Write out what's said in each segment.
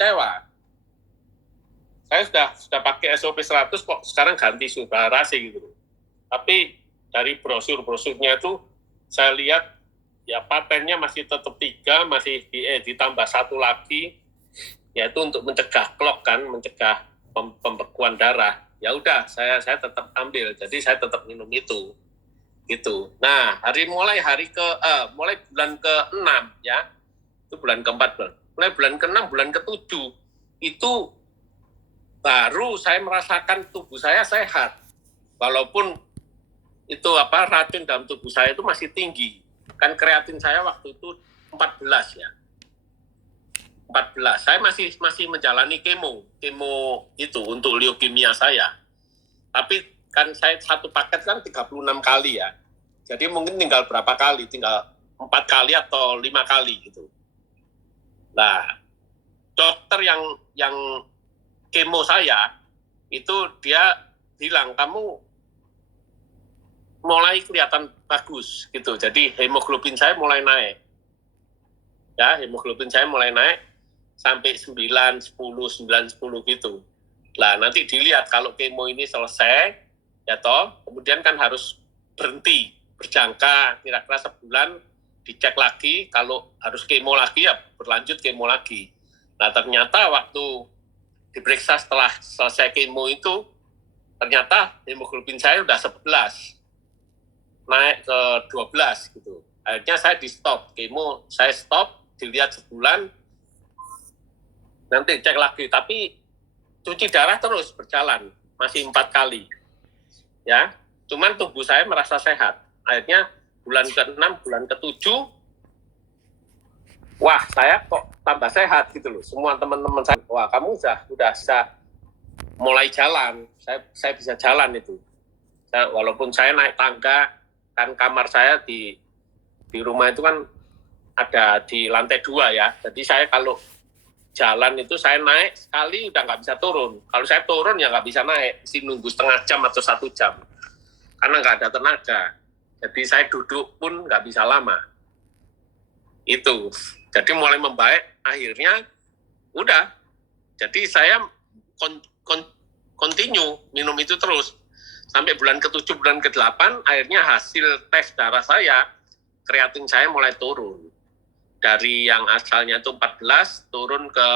kecewa. Saya sudah pakai SOP 100 kok sekarang ganti Subarasi gitu. Tapi dari brosur-brosurnya itu saya lihat ya patennya masih tetap 3, masih ditambah 1 lagi, yaitu untuk mencegah clot kan, mencegah pembekuan darah. Ya udah, saya tetap ambil, jadi saya tetap minum itu. Gitu. Nah, mulai bulan ke-6 ya, itu bulan ke-4, mulai bulan ke-6, bulan ke-7 itu baru saya merasakan tubuh saya sehat. Walaupun itu racun dalam tubuh saya itu masih tinggi. Kan kreatin saya waktu itu 14 ya. 14. Saya masih menjalani kemo itu untuk leukemia saya. Tapi kan saya satu paket kan 36 kali ya. Jadi mungkin tinggal berapa kali? Tinggal 4 kali atau 5 kali gitu. Nah, dokter yang kemo saya itu dia bilang kamu mulai kelihatan bagus gitu. Jadi hemoglobin saya mulai naik. Ya, hemoglobin saya mulai naik sampai 9, 10, 9, 10 gitu. Nah, nanti dilihat kalau kemo ini selesai, ya toh, kemudian kan harus berhenti, berjangka kira-kira sebulan, dicek lagi, kalau harus kemo lagi ya berlanjut kemo lagi. Nah, ternyata waktu diperiksa setelah selesai kemo itu, ternyata hemoglobin saya udah 11, naik ke 12 gitu. Akhirnya saya di stop, kemo saya stop, dilihat sebulan, nanti cek lagi, tapi cuci darah terus berjalan, masih 4 kali. Ya, cuman tubuh saya merasa sehat. Akhirnya bulan ke-6, bulan ke-7, wah saya kok tambah sehat gitu loh. Semua teman-teman saya, wah kamu udah bisa mulai jalan. Saya bisa jalan itu. Walaupun saya naik tangga, kan kamar saya di rumah itu kan ada di lantai 2 ya. Jadi saya kalau jalan itu saya naik sekali udah nggak bisa turun. Kalau saya turun ya nggak bisa naik, mesti nunggu setengah jam atau 1 jam. Karena nggak ada tenaga. Jadi saya duduk pun nggak bisa lama. Itu. Jadi mulai membaik, akhirnya udah. Jadi saya continue minum itu terus. Sampai bulan ke-7, bulan ke-8, akhirnya hasil tes darah saya, kreatin saya mulai turun. Dari yang asalnya itu 14, turun ke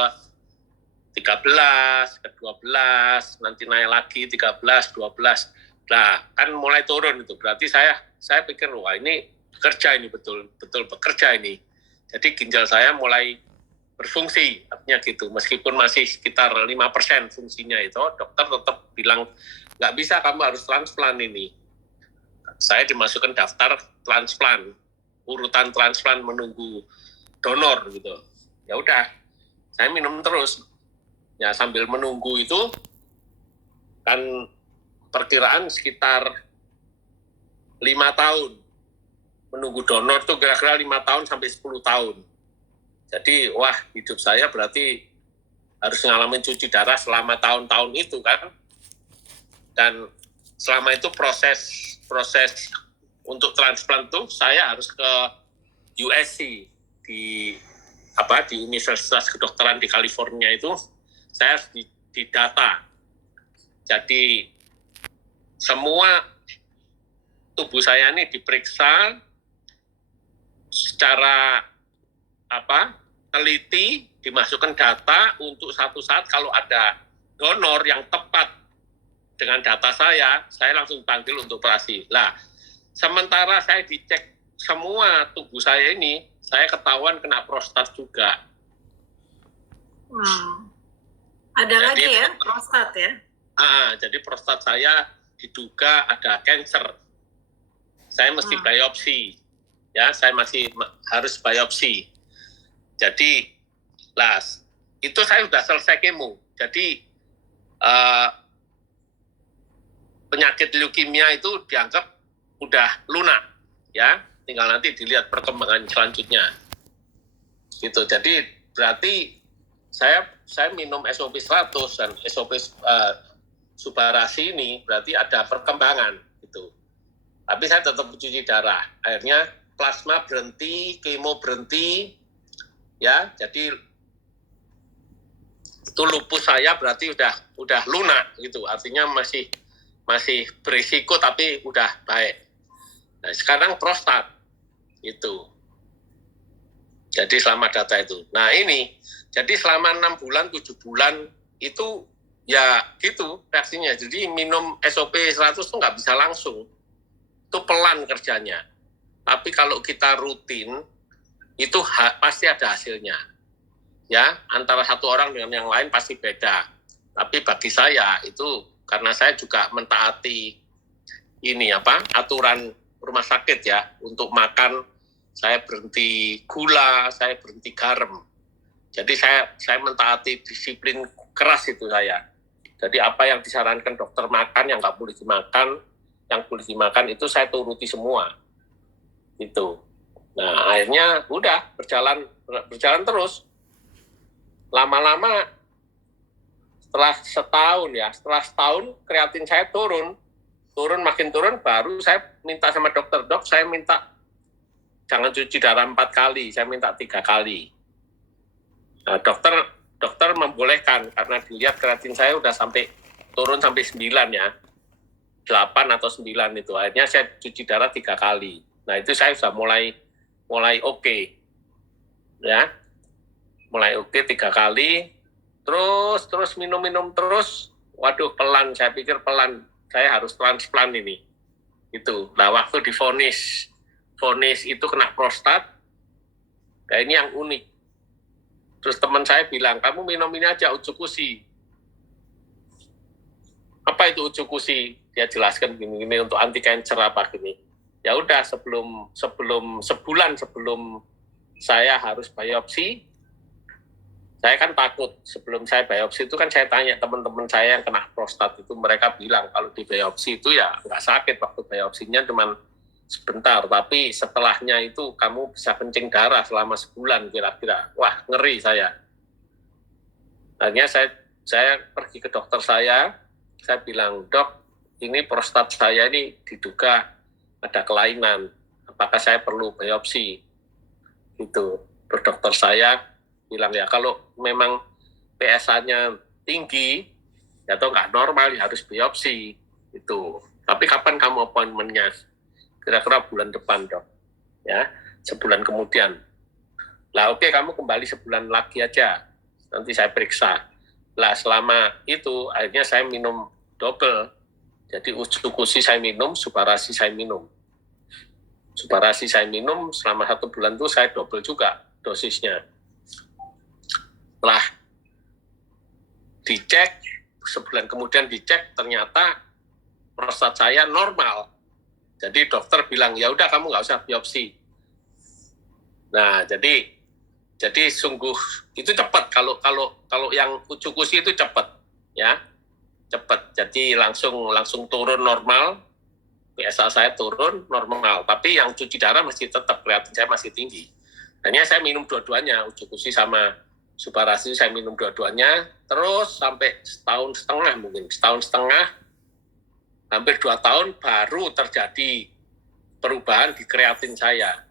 13, ke 12, nanti naik lagi 13, 12. Nah, kan mulai turun itu. Berarti saya pikir, wah ini bekerja ini, betul bekerja ini. Jadi ginjal saya mulai berfungsi, artinya gitu. Meskipun masih sekitar 5% fungsinya itu, dokter tetap bilang, nggak bisa, kamu harus transplant ini. Saya dimasukkan daftar transplant, urutan transplant menunggu donor gitu. Ya udah, saya minum terus. Ya sambil menunggu itu kan perkiraan sekitar 5 tahun. Menunggu donor tuh kira-kira 5 tahun sampai 10 tahun. Jadi wah, hidup saya berarti harus ngalamin cuci darah selama tahun-tahun itu kan. Dan selama itu proses untuk transplant tuh saya harus ke USC di Universitas Kedokteran di California itu, saya harus didata. Jadi semua tubuh saya ini diperiksa secara teliti, dimasukkan data untuk satu saat kalau ada donor yang tepat dengan data saya langsung panggil untuk operasi. Lah, sementara saya dicek semua tubuh saya ini, saya ketahuan kena prostat juga. Ada jadi, lagi ya, prostat ya? Jadi prostat saya diduga ada kanker. Saya mesti biopsi. Ya, saya masih harus biopsi. Jadi, itu saya sudah selesai kemo. Jadi, penyakit leukemia itu dianggap udah lunak, ya. Tinggal nanti dilihat perkembangan selanjutnya. Gitu. Jadi berarti saya minum SOP 100 dan SOP Subarasi ini berarti ada perkembangan gitu. Tapi saya tetap cuci darah. Akhirnya plasma berhenti, kemo berhenti, ya. Jadi itu lupus saya berarti udah lunak gitu, artinya masih berisiko tapi udah baik. Nah, sekarang prostat itu. Jadi selama data itu. Nah ini, jadi selama 6 bulan, 7 bulan itu ya gitu reaksinya. Jadi minum SOP 100 itu nggak bisa langsung. Itu pelan kerjanya. Tapi kalau kita rutin, itu pasti ada hasilnya. Ya, antara satu orang dengan yang lain pasti beda. Tapi bagi saya itu, karena saya juga mentaati aturan rumah sakit ya, untuk makan saya berhenti gula, saya berhenti garam. Jadi saya mentaati disiplin keras itu saya. Jadi apa yang disarankan dokter makan, yang nggak boleh dimakan, yang boleh dimakan itu saya turuti semua. Itu. Nah akhirnya udah berjalan terus. Lama-lama setelah setahun kreatin saya turun makin turun, baru saya minta sama dokter, dok saya minta jangan cuci darah 4 kali, saya minta 3 kali. Nah, dokter membolehkan karena dilihat kreatin saya udah turun sampai 9 ya, 8 atau 9 itu. Akhirnya saya cuci darah 3 kali. Nah itu saya sudah mulai oke. Ya, mulai oke 3 kali, terus minum terus. Waduh pelan, saya pikir pelan, saya harus transplant ini. Itu. Nah waktu divonis itu kena prostat, nah ini yang unik. Terus teman saya bilang, kamu minum ini aja Ucukusi. Apa itu Ucukusi? Dia jelaskan gini untuk anti cancer apa gini. Ya udah sebulan sebelum saya harus biopsi, saya kan takut. Sebelum saya biopsi itu kan saya tanya teman-teman saya yang kena prostat itu, mereka bilang kalau di biopsi itu ya nggak sakit, waktu biopsinya cuman sebentar, tapi setelahnya itu kamu bisa kencing darah selama sebulan kira-kira. Wah, ngeri saya. Akhirnya saya pergi ke dokter saya bilang, dok, ini prostat saya ini diduga ada kelainan, apakah saya perlu biopsi? Gitu. Terus dokter saya bilang, ya kalau memang PSA-nya tinggi, ya atau nggak normal, ya harus biopsi. Itu. Tapi kapan kamu appointment-nya? Kira-kira bulan depan, dok. Ya, sebulan kemudian. Lah oke, kamu kembali sebulan lagi aja. Nanti saya periksa. Lah selama itu akhirnya saya minum double. Jadi Ucukusi saya minum, Subarasi saya minum. Subarasi saya minum selama 1 bulan itu saya double juga dosisnya. Setelah dicek, sebulan kemudian dicek, ternyata prostat saya normal. Jadi dokter bilang, ya udah kamu nggak usah biopsi. Nah, jadi sungguh itu cepat. Kalau yang Ucukusi itu cepat, ya, cepat. Jadi langsung turun normal, PSA saya turun normal. Tapi yang cuci darah masih tetap, kreatin saya masih tinggi. Hanya saya minum dua-duanya, Ucukusi sama Subarasi saya minum dua-duanya, terus sampai setahun setengah, hampir 2 tahun baru terjadi perubahan di kreatin saya.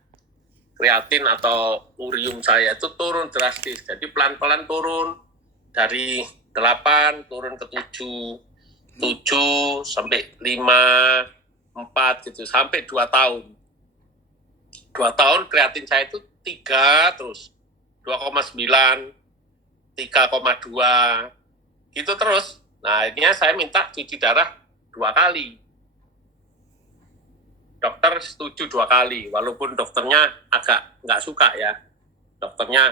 Kreatin atau urium saya itu turun drastis. Jadi pelan-pelan turun dari 8 turun ke 7 sampai 5, 4 gitu, sampai 2 tahun. 2 tahun kreatin saya itu 3 terus. 2,9, 3,2, gitu terus. Nah, akhirnya saya minta cuci darah 2 kali. Dokter setuju 2 kali, walaupun dokternya agak nggak suka ya. Dokternya,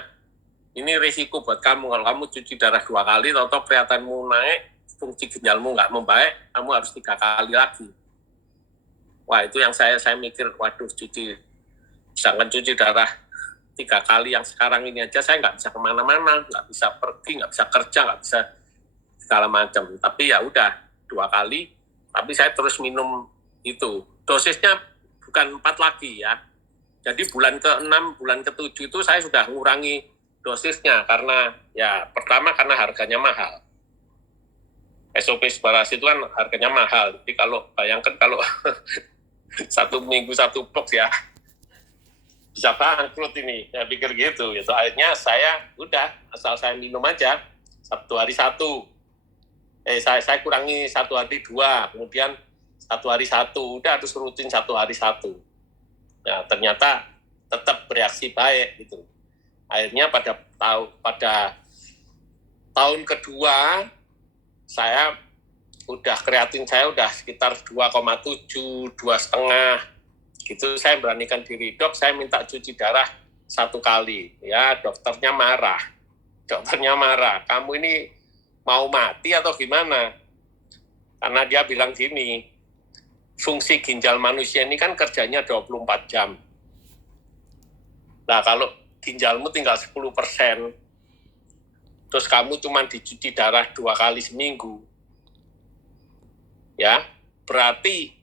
ini risiko buat kamu, kalau kamu cuci darah 2 kali, atau kreatinmu naik, fungsi ginjalmu nggak membaik, kamu harus 3 kali lagi. Wah, itu yang saya mikir, waduh, misalkan cuci darah 3 kali yang sekarang ini aja, saya nggak bisa kemana-mana, nggak bisa pergi, nggak bisa kerja, nggak bisa segala macam. Tapi ya udah 2 kali, tapi saya terus minum itu. Dosisnya bukan 4 lagi ya. Jadi bulan ke-6, bulan ke-7 itu saya sudah mengurangi dosisnya, karena ya pertama karena harganya mahal. SOP Subarasi itu kan harganya mahal. Jadi bayangkan kalau 1 minggu 1 box ya, bisa bangkrut ini. Saya pikir gitu. Akhirnya saya udah, asal saya minum aja, Sabtu hari 1. Saya kurangi 1 hari 2, kemudian 1 hari 1, udah harus rutin 1 hari 1. Nah, ternyata tetap bereaksi baik gitu. Akhirnya pada tahun kedua saya kreatin saya udah sekitar 2,7, 2,5 gitu. Saya beranikan diri, dok saya minta cuci darah 1 kali. Ya dokternya marah, kamu ini mau mati atau gimana? Karena dia bilang gini, fungsi ginjal manusia ini kan kerjanya 24 jam. Nah kalau ginjalmu tinggal 10%, terus kamu cuma dicuci darah 2 kali seminggu, ya berarti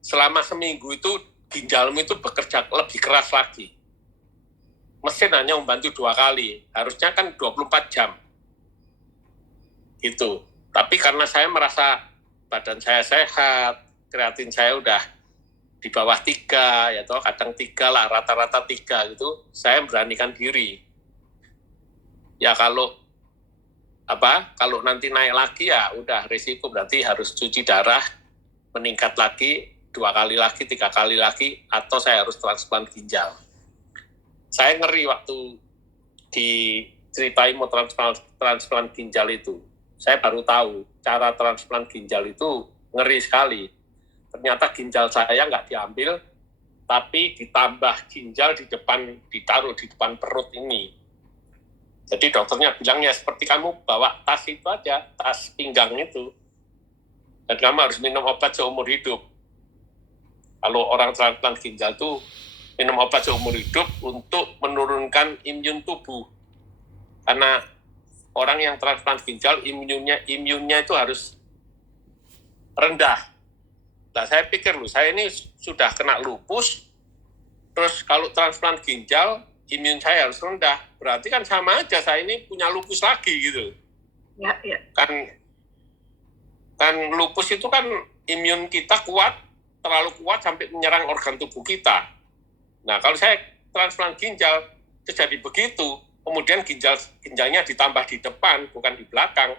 selama seminggu itu ginjalmu itu bekerja lebih keras lagi. Mesin hanya membantu 2 kali, harusnya kan 24 jam. Gitu. Tapi karena saya merasa badan saya sehat, kreatin saya udah di bawah 3, ya toh kadang 3 lah, rata-rata 3 gitu, saya beranikan diri. Ya kalau nanti naik lagi ya udah risiko, berarti harus cuci darah, meningkat lagi 2 kali lagi, 3 kali lagi, atau saya harus transplant ginjal. Saya ngeri waktu diceritain mau transplant ginjal itu. Saya baru tahu cara transplant ginjal itu ngeri sekali. Ternyata ginjal saya nggak diambil, tapi ditambah ginjal ditaruh di depan perut ini. Jadi dokternya bilang ya seperti kamu bawa tas itu aja, tas pinggang itu. Dan kamu harus minum obat seumur hidup. Kalau orang transplant ginjal tuh minum obat seumur hidup untuk menurunkan imun tubuh. Karena orang yang transplant ginjal imunnya itu harus rendah. Nah, saya pikir saya ini sudah kena lupus, terus kalau transplant ginjal imun saya harus rendah. Berarti kan sama aja saya ini punya lupus lagi gitu. Ya. Kan lupus itu kan imun kita kuat, terlalu kuat sampai menyerang organ tubuh kita. Nah, kalau saya transplant ginjal, terjadi begitu, kemudian ginjalnya ditambah di depan, bukan di belakang.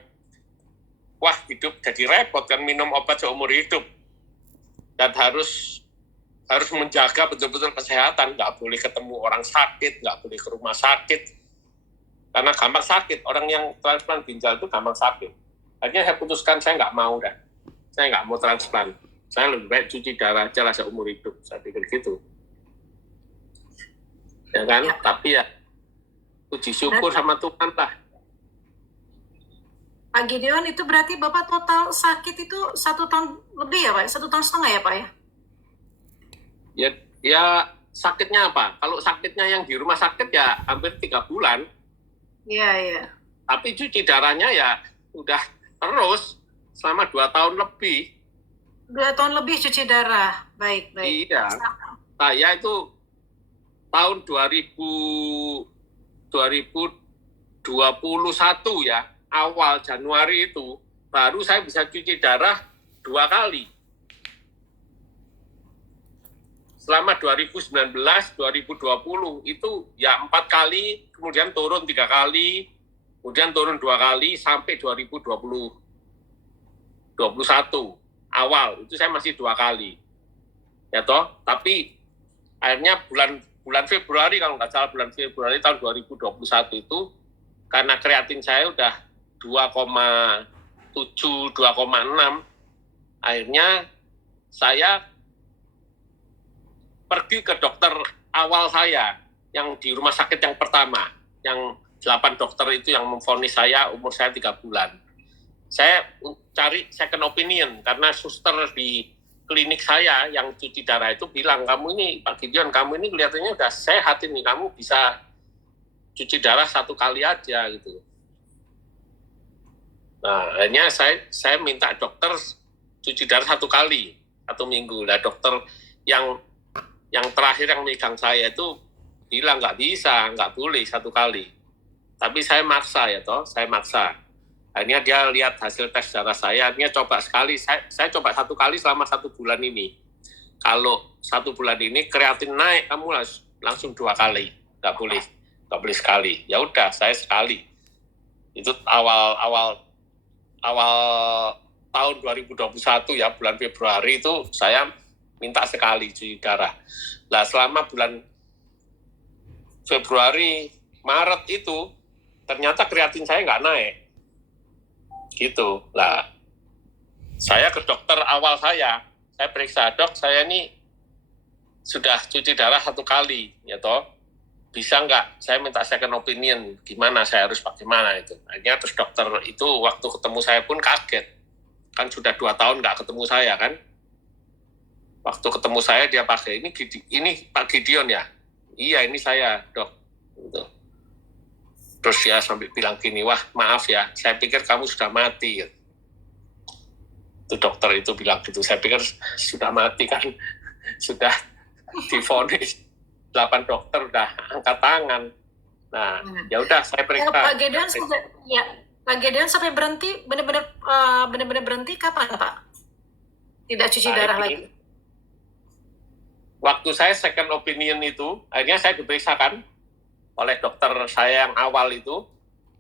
Wah, hidup jadi repot kan, minum obat seumur hidup. Dan harus menjaga betul-betul kesehatan, nggak boleh ketemu orang sakit, nggak boleh ke rumah sakit. Karena gampang sakit, orang yang transplant ginjal itu gampang sakit. Akhirnya saya putuskan, saya nggak mau dah. Saya nggak mau transplant. Saya lebih baik cuci darah aja lah seumur hidup. Saya pikir gitu. Ya kan, ya. Tapi ya puji syukur sama Tuhan lah. Pak Gideon, itu berarti Bapak total sakit itu 1 tahun lebih ya Pak? 1,5 tahun ya Pak ya? Ya sakitnya apa? Kalau sakitnya yang di rumah sakit ya hampir 3 bulan. Iya. Tapi cuci darahnya ya udah terus selama 2 tahun lebih. 2 tahun lebih cuci darah, baik. Iya, saya itu tahun 2021 ya, awal Januari itu, baru saya bisa cuci darah 2 kali. Selama 2019, 2020 itu ya 4 kali, kemudian turun 3 kali, kemudian turun 2 kali, sampai 2021 awal, itu saya masih 2 kali. Ya toh, tapi akhirnya bulan Februari, kalau nggak salah bulan Februari tahun 2021 itu, karena kreatin saya udah 2,7, 2,6, akhirnya saya pergi ke dokter awal saya, yang di rumah sakit yang pertama, yang 8 dokter itu yang memvonis saya, umur saya 3 bulan. Saya cari second opinion, karena suster di klinik saya yang cuci darah itu bilang, kamu ini, Pak Gideon, kamu ini kelihatannya udah sehat ini, kamu bisa cuci darah 1 kali aja gitu. Nah, akhirnya saya minta dokter cuci darah 1 kali, 1 minggu. Nah, dokter yang terakhir yang megang saya itu bilang nggak bisa, nggak boleh 1 kali. Tapi saya maksa ya toh, saya maksa. Akhirnya dia lihat hasil tes darah saya, akhirnya coba sekali, saya coba 1 kali selama 1 bulan ini. Kalau 1 bulan ini kreatin naik, kamu langsung 2 kali, nggak boleh sekali. Ya udah, saya sekali. Itu awal tahun 2021 ya, bulan Februari itu saya minta sekali cuci darah. Nah, selama bulan Februari, Maret itu ternyata kreatin saya nggak naik. Gitu. Lah, saya ke dokter awal saya periksa, dok, saya ini sudah cuci darah 1 kali, ya toh. Bisa nggak saya minta second opinion, gimana saya harus bagaimana itu. Akhirnya terus dokter itu waktu ketemu saya pun kaget, kan sudah 2 tahun nggak ketemu saya kan. Waktu ketemu saya dia pakai, ini Pak Gideon ya? Iya, ini saya, dok. Gitu. Terus dia sampai bilang gini, wah maaf ya, saya pikir kamu sudah mati. Itu dokter itu bilang gitu, saya pikir sudah mati kan, sudah divonis 8 dokter udah angkat tangan. Nah, ya udah saya periksa. Pak Gideon sampai berhenti, benar-benar berhenti kapan Pak? Tidak cuci darah lagi. Waktu saya second opinion itu, akhirnya saya diperiksakan oleh dokter saya yang awal itu.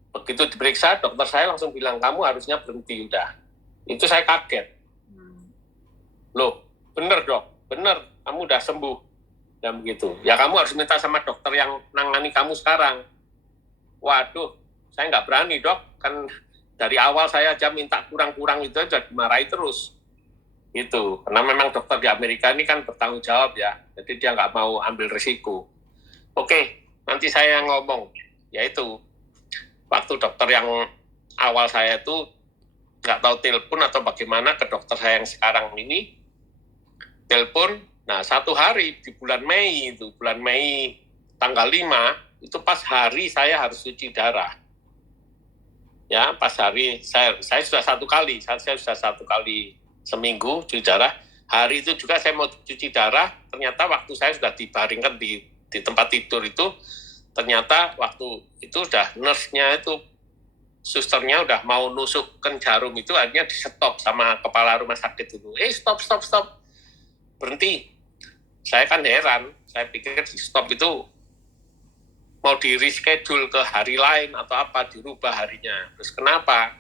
Begitu diperiksa, dokter saya langsung bilang, kamu harusnya berhenti udah. Itu saya kaget. Loh, bener dok, bener, kamu udah sembuh. Dan begitu. Ya kamu harus minta sama dokter yang nangani kamu sekarang. Waduh, saya nggak berani dok, kan dari awal saya aja minta kurang-kurang itu aja dimarahi terus. Gitu, karena memang dokter di Amerika ini kan bertanggung jawab ya, jadi dia nggak mau ambil risiko. Oke, nanti saya ngomong, yaitu waktu dokter yang awal saya itu nggak tahu telepon atau bagaimana ke dokter saya yang sekarang ini, telepon. Nah, 1 hari di bulan Mei itu, bulan Mei tanggal 5, itu pas hari saya harus cuci darah. Ya, pas hari, saya sudah 1 kali, saya sudah 1 kali seminggu cuci darah. Hari itu juga saya mau cuci darah, ternyata waktu saya sudah dibaringkan di tempat tidur itu, ternyata waktu itu udah nurse-nya itu, susternya udah mau nusukkan jarum itu, akhirnya di stop sama kepala rumah sakit itu. Stop. Berhenti. Saya kan heran, saya pikir di stop itu mau di reschedule ke hari lain atau apa, dirubah harinya. Terus kenapa?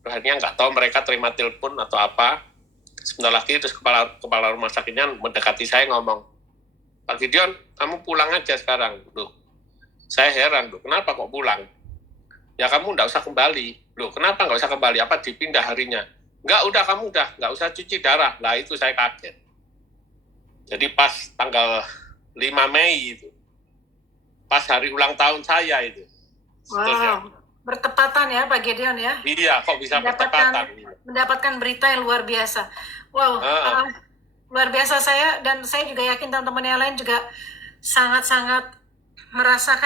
Terus akhirnya nggak tahu mereka terima telepon atau apa. Sebentar lagi terus kepala rumah sakitnya mendekati saya ngomong, Pak Gideon, kamu pulang aja sekarang. Loh, saya heran, loh, kenapa kok pulang? Ya kamu nggak usah kembali. Loh, kenapa nggak usah kembali? Apa dipindah harinya? Kamu nggak usah cuci darah. Lah itu saya kaget. Jadi pas tanggal 5 Mei itu, pas hari ulang tahun saya itu. Wow, bertepatan ya Pak Gideon ya? Iya, kok bisa bertepatan? Mendapatkan berita yang luar biasa. Wow, luar biasa. Saya juga yakin teman-teman yang lain juga sangat-sangat merasakan